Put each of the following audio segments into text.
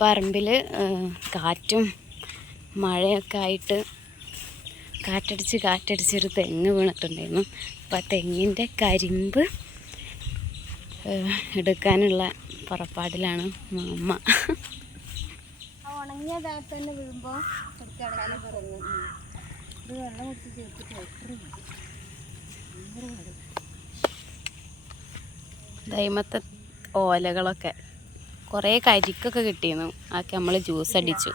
പറമ്പിൽ കാറ്റും മഴയൊക്കെ ആയിട്ട് കാറ്റടിച്ചൊരു തെങ്ങ് വീണിട്ടുണ്ടായിരുന്നു. അപ്പം ആ തെങ്ങിൻ്റെ കരിമ്പ് എടുക്കാനുള്ള പുറപ്പാടിലാണ് അമ്മ. ഉണങ്ങിയ കാലത്ത് തന്നെ വീഴുമ്പോൾ ഇത് വെള്ളം കുടിച്ച് ചേർത്തിട്ട് ദൈമത്തെ ഓലകളൊക്കെ കുറേ കരിക്കൊക്കെ കിട്ടിയിരുന്നു. ആക്കെ നമ്മൾ ജ്യൂസ് അടിച്ചു.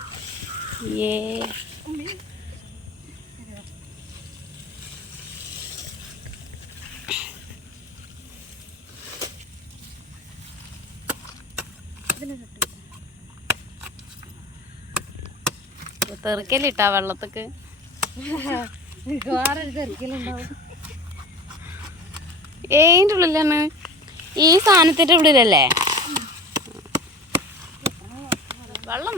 തെറിക്കലിട്ടാ വെള്ളത്തേക്ക് ഏതിൻ്റെ ഉള്ളിലാണ്? ഈ സാധനത്തിൻ്റെ ഉള്ളിലല്ലേ വെള്ളം?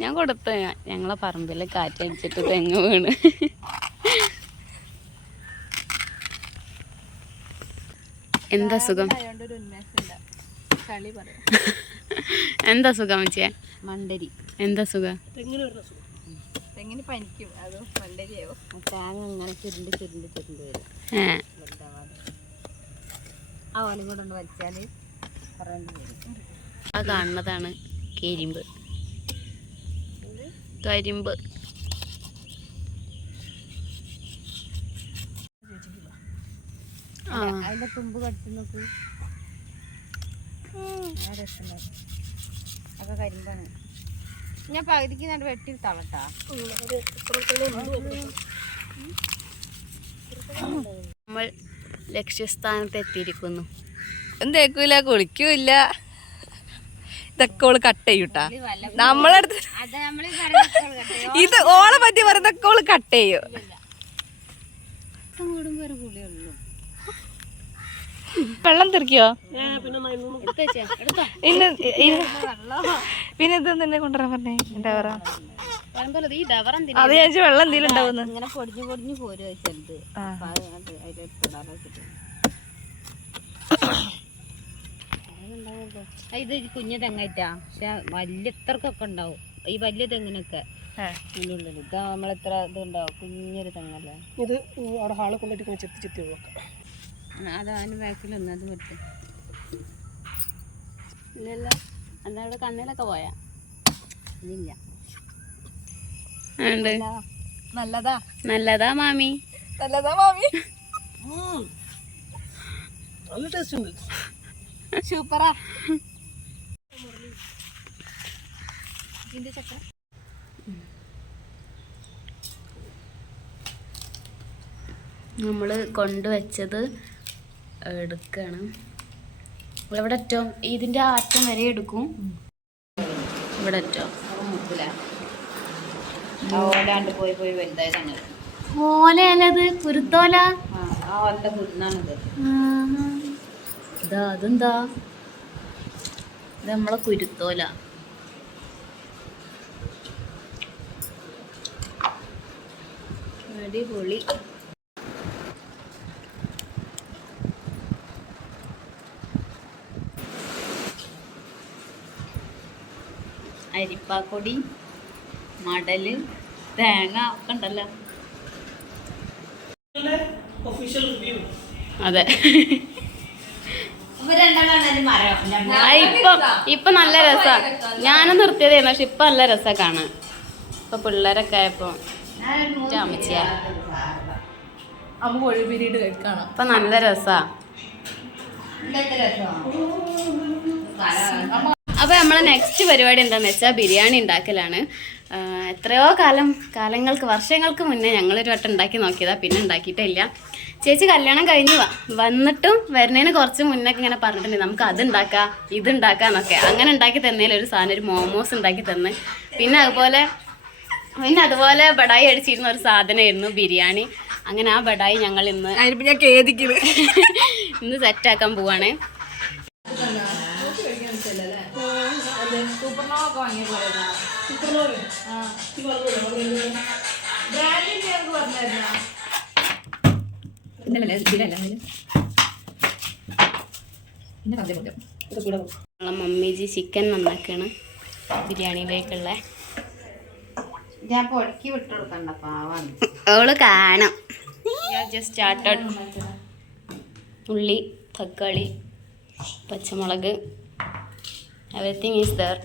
ഞാൻ കൊടുത്ത ഞങ്ങളെ പറമ്പിൽ കാറ്റടിച്ചിട്ട് തെങ്ങ് വീണ്. എന്താ സുഖം? എന്താ സുഖം വെച്ചേ? മണ്ടരി. എന്താ സുഖം? തെങ്ങിന് പനിക്കും. അത് മണ്ടരിയാവോ? തേങ്ങ ഇങ്ങനെ ചുരുണ്ട് വരും. ആ ഓലും കൂടെ ഒന്ന് വലിച്ചാൽ ആ കാണുന്നതാണ് കരിമ്പ്. അതിന്റെ തുമ്പ് കടിച്ചു നോക്ക്. ഒക്കെ കരിമ്പാണ്. ഞാൻ പകുതിക്ക് നട്ട് വെട്ടി തളട്ടാ. നമ്മൾ ലക്ഷ്യസ്ഥാനത്ത് എത്തിയിരിക്കുന്നു. എന്തേക്കൂല, കുളിക്കൂല്ല. ഇതൊക്കെ ഓള് കട്ട് ചെയ്യൂട്ടാ. നമ്മളടുത്ത് ഇത് ഓളെ പറ്റി പറയുന്നതൊക്കെ ഓള് കട്ട് ചെയ്യും. വെള്ളം തെറിക്കോ? പിന്നെ ഇത് തന്നെ കൊണ്ടുവരാൻ പറഞ്ഞേ? ഡവറ. അത് ഞാൻ വെള്ളം എന്തെങ്കിലും ഉണ്ടാവുന്നു. ഇങ്ങനെ പൊടിഞ്ഞു പോരും ചെറുത്. ഇത് കുഞ്ഞു തെങ്ങായിട്ടാ. പക്ഷെ വലിയ ഇത്രക്കൊക്കെ ഉണ്ടാവും. ഈ വലിയ തെങ്ങിനൊക്കെ ഇതിനുള്ളിൽ ഇതാ നമ്മളെത്ര ഇതുണ്ടാവും. കുഞ്ഞൊരു തെങ്ങല്ലേ ഇത്. അവിടെ ഹാളെ കൊണ്ടിട്ട് ചെത്തി അതാണ് ബാക്കിലൊന്നും. അത് വിട്ട് ഇല്ലല്ല. എന്താ ഇവിടെ കണ്ണിലൊക്കെ പോയാ? ഇല്ല. നല്ലതാ മാമി. നല്ല ടേസ്റ്റ് ഉണ്ട്. സൂപ്പറാ. നമ്മൾ കൊണ്ടുവച്ചത് എടുക്കണം. ഇവിടെ അറ്റോ ഇതിൻ്റെ ആ അറ്റം വരെ എടുക്കും. ഇവിടെ അറ്റോ ഓലാണ്ട് പോയി വലുതായതാണ്. ഓലത് കുരുത്തോല. ഇതാ അതെന്താ? ഇത് നമ്മളെ കുരുത്തോല. അടിപൊളി. അരിപ്പാക്കൊടി, മടല്, തേങ്ങ ഒക്കെ ഉണ്ടല്ലോ. അതെ. ഇപ്പൊ നല്ല രസാ. ഞാനും നിർത്തിയതായിരുന്നു. പക്ഷെ ഇപ്പൊ നല്ല രസാ കാണാൻ. ഇപ്പൊ പിള്ളേരൊക്കെ ആയപ്പോ അമ്മച്ചിയാ ഇപ്പൊ നല്ല രസാ. അപ്പോൾ നമ്മളെ നെക്സ്റ്റ് പരിപാടി എന്താണെന്ന് വെച്ചാൽ ബിരിയാണി ഉണ്ടാക്കലാണ്. എത്രയോ വർഷങ്ങൾക്ക് മുന്നേ ഞങ്ങളൊരു വട്ടം ഉണ്ടാക്കി നോക്കിയതാണ്. പിന്നെ ഉണ്ടാക്കിയിട്ടില്ല. ചേച്ചി കല്യാണം കഴിഞ്ഞു വന്നിട്ടും വരുന്നതിന് കുറച്ച് മുന്നേ ഇങ്ങനെ പറഞ്ഞിട്ടുണ്ട് നമുക്ക് അതുണ്ടാക്കാം ഇതുണ്ടാക്കാന്നൊക്കെ. അങ്ങനെ ഉണ്ടാക്കി തന്നതിൽ ഒരു സാധനം, ഒരു മോമോസ് ഉണ്ടാക്കി തന്ന്. പിന്നെ അതുപോലെ പിന്നെ അതുപോലെ ബടായി അടിച്ചിരുന്ന ഒരു സാധനമായിരുന്നു ബിരിയാണി. അങ്ങനെ ആ ബടായി ഞങ്ങൾ ഇന്ന് ഞാൻ കേദിക്കുന്നത് ഇന്ന് സെറ്റാക്കാൻ പോവാണ്. മമ്മീജി ചിക്കൻ നന്നാക്കാണ് ബിരിയാണിയിലേക്കുള്ള. അവള് കാണാം. Just started. ഉള്ളി, തക്കാളി, പച്ചമുളക്, എവറിത്തിങ് ഈസ് ദർ.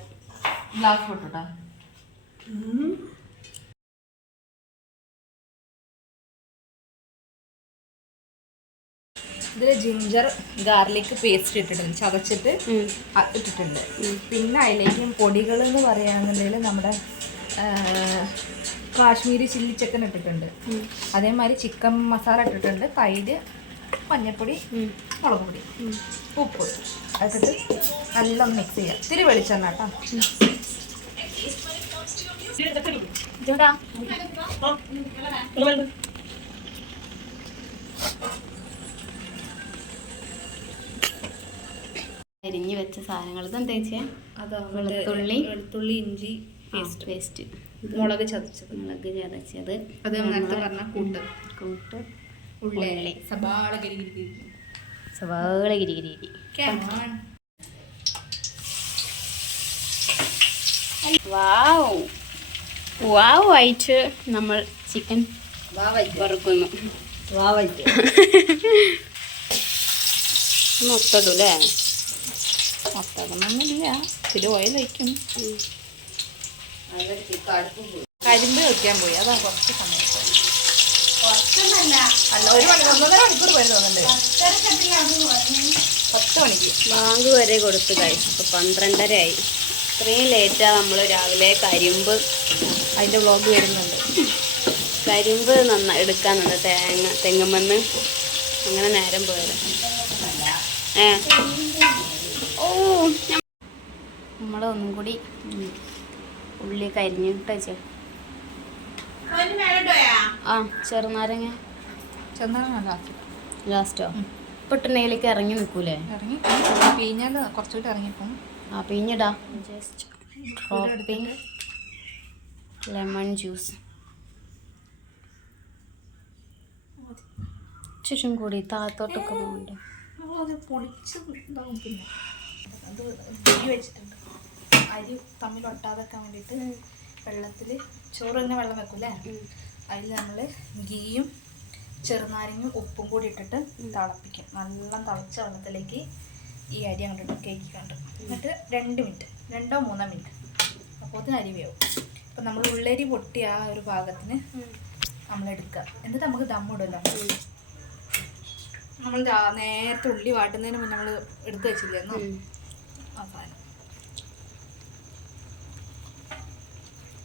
ഇതിൽ ജിഞ്ചർ ഗാർലിക് പേസ്റ്റ് ഇട്ടിട്ടുണ്ട്, ചതച്ചിട്ട് ഇട്ടിട്ടുണ്ട്. പിന്നെ അതിലേക്ക് പൊടികൾ എന്ന് പറയുകയാണെന്നുണ്ടെങ്കിൽ നമ്മുടെ കാശ്മീരി ചില്ലി ചിക്കൻ ഇട്ടിട്ടുണ്ട്. അതേമാതിരി ചിക്കൻ മസാല ഇട്ടിട്ടുണ്ട്. തൈര്, മഞ്ഞൾപ്പൊടി, മുളക് പൊടി, ഉപ്പ് അതിട്ട് നല്ല മിക്സ് ചെയ്യാം. ഇത്തിരി വെളിച്ചെണ്ണ കേട്ടോ. അരിഞ്ഞു വെച്ച സാധനങ്ങൾ ഇതെന്താ വെച്ചാൽ വെളുത്തുള്ളി, ഇഞ്ചി പേസ്റ്റ്, മുളക് ചതച്ചത്, അത് നേരത്തെ പറഞ്ഞ കൂട്ട്, ഉള്ളി, സവാള ഗിരി. വാവ് ആയിട്ട് നമ്മൾ ചിക്കൻ വറുക്കുന്നു. മൊത്തല്ലേ? മൊത്തമൊന്നുമില്ല, ഇത്തിരി ഓയിൽ വയ്ക്കും. കരിമ്പ് വെക്കാൻ പോയി, അതാ കുറച്ച് സമയം. അല്ല, 1 മണി 1.5 മണിക്കൂർ പോയി തോന്നുന്നുണ്ട്. 10 മണിക്ക് ബാങ്ക് വരെ കൊടുത്ത് കഴിച്ചു. ഇപ്പോൾ 12:30 ആയി. ഇത്രയും ലേറ്റാണ് നമ്മൾ രാവിലെ കരിമ്പ് അതിൻ്റെ വ്ളോഗ് വരുന്നുണ്ട്. കരിമ്പ് എടുക്കാനുണ്ട്. തെങ്ങുമെന്ന് അങ്ങനെ നേരം പോയത്. നമ്മളൊന്നും കൂടി ഉള്ളി കരിഞ്ഞിട്ട് വെച്ചേ. ചെറുനാരങ്ങ ലാസ്റ്റോ പൊട്ടുണ്ടെങ്കിലേക്ക് ഇറങ്ങി നിൽക്കൂലേ? ഇറങ്ങി പിഴിഞ്ഞാൽ കുറച്ചുകൂടി ഇറങ്ങിപ്പോകും. പിഴിഞ്ഞിടാ. Just dropping lemon juice. ചുറ്റും കൂടി താഴത്തോട്ടൊക്കെ പോകണ്ടേ? അത് പൊളിച്ച് ഇതാകും. പിന്നെ അത് തിരി വെച്ചിട്ടുണ്ട്. അരി തമ്മിൽ ഒട്ടാതെക്കാൻ വേണ്ടിയിട്ട് വെള്ളത്തിൽ ചോറ് തന്നെ വെള്ളം വെക്കൂലേ, അതിൽ നമ്മൾ ഗീയും ചെറുനാരങ്ങയും ഉപ്പും കൂടി ഇട്ടിട്ട് തിളപ്പിക്കും. നല്ല തിളച്ച വെള്ളത്തിലേക്ക് ഈ അരി അങ്ങോട്ട് കേക്ക് കണ്ടു. എന്നിട്ട് 2 മിനിറ്റ് 2-3 മിനിറ്റ് അപ്പോൾ അരി വേവും. അപ്പം നമ്മൾ ഉള്ളരി പൊട്ടി ആ ഒരു ഭാഗത്തിന് നമ്മളെടുക്കുക. എന്നിട്ട് നമുക്ക് ദമ്മിടല്ലോ. നമ്മൾ നേരത്തെ ഉള്ളി വാട്ടുന്നതിന് മുന്നേ നമ്മൾ എടുത്ത് വെച്ചില്ലായിരുന്നു ആ സാധനം.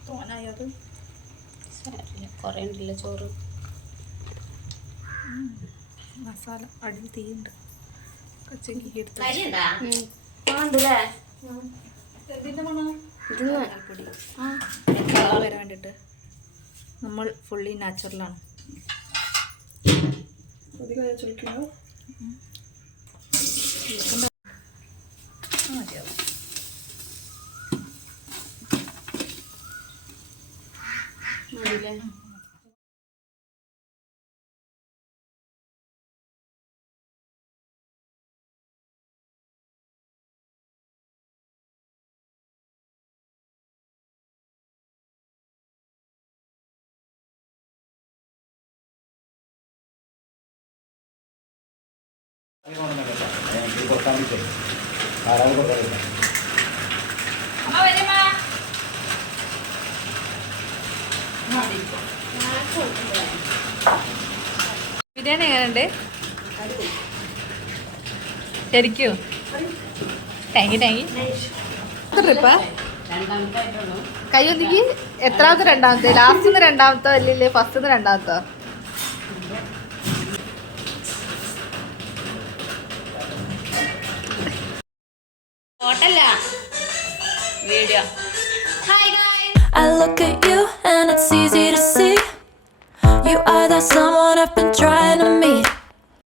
തോനായത് കുറേ ഉണ്ടല്ലോ ചോറ്. മസാല അടിയിൽ തീയുണ്ട്. കച്ചക്കി എടുത്ത് എന്തിൻ്റെ മണം? പൊടി കളർ വരാൻ വേണ്ടിയിട്ട് നമ്മൾ ഫുള്ളി നാച്ചുറലാണ്. ബിരിയാണി എങ്ങനെയുണ്ട് ശരിക്കും? താങ്ക് ട്രിപ്പാ കയ്യൊന്നിക്ക് എത്രാമത്തെ? രണ്ടാമത്തെ? ലാസ്റ്റ് രണ്ടാമത്തോ അല്ലേ ഫസ്റ്റ് രണ്ടാമത്തോ? Video. I look at you and it's it's easy to see. You are that someone I've been trying to meet.